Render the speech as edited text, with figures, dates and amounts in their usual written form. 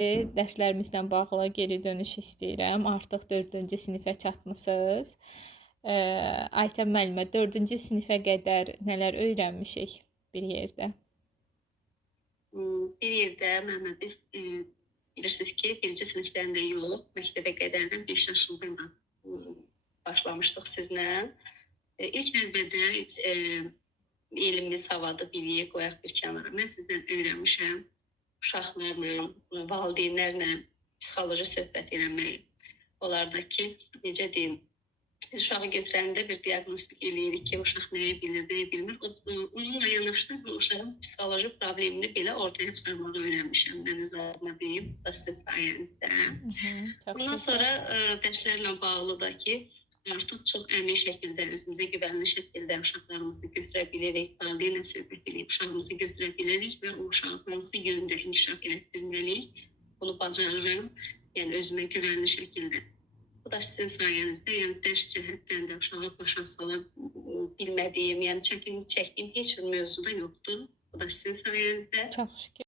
Dərslərimizlə bağlı geri dönüş istəyirəm. Artıq 4-cü sinifə çatmısınız. Aytən müəllimə, 4-cü sinifə qədər nələr öyrənmişik bir yerdə? Bir yerdə Məhəmməd, biz bilirsiniz ki, birinci sinifdən də yox, məktəbə qədərdən bir yaşında başlamışdıq sizlə. İlk növbədə elmimiz, savadı biliyə qoyaq bir kənara. Mən sizdən öyrənmişəm uşaqlarla, valideynlərlə psixoloji söhbət eləməyi. Onlardakı, necə deyim, biz uşağı götürəndə bir diaqnostik eləyirik ki, uşaq nəyi bilir, nəyi bilmir. Onunla yanaşda bu uşağın psixoloji problemini belə ortaya çıxarmağı öyrənmişəm. Mən öz adıma deyim, da sizin sayənizdə. Ondan sonra dərslərlə bağlı da ki, artıq çox əmin şəkildə, özümüzə güvənli şəkildə uşaqlarımızı götürə bilirik, valideynlə söhbət edib uşağımızı götürə bilirik və o uşağı hansı yöndə inkişaf etdirməliyik, bunu bacarırım, yəni özümə güvənli şəkildə. Bu da sizin sayənizdə, yəni dərs cəhətdən də uşağı başa sala bilmədiyim, yəni çətinlik çəkdiyim heç bir mövzuda yoxdur. Bu da sizin sayənizdə. Çox şükür.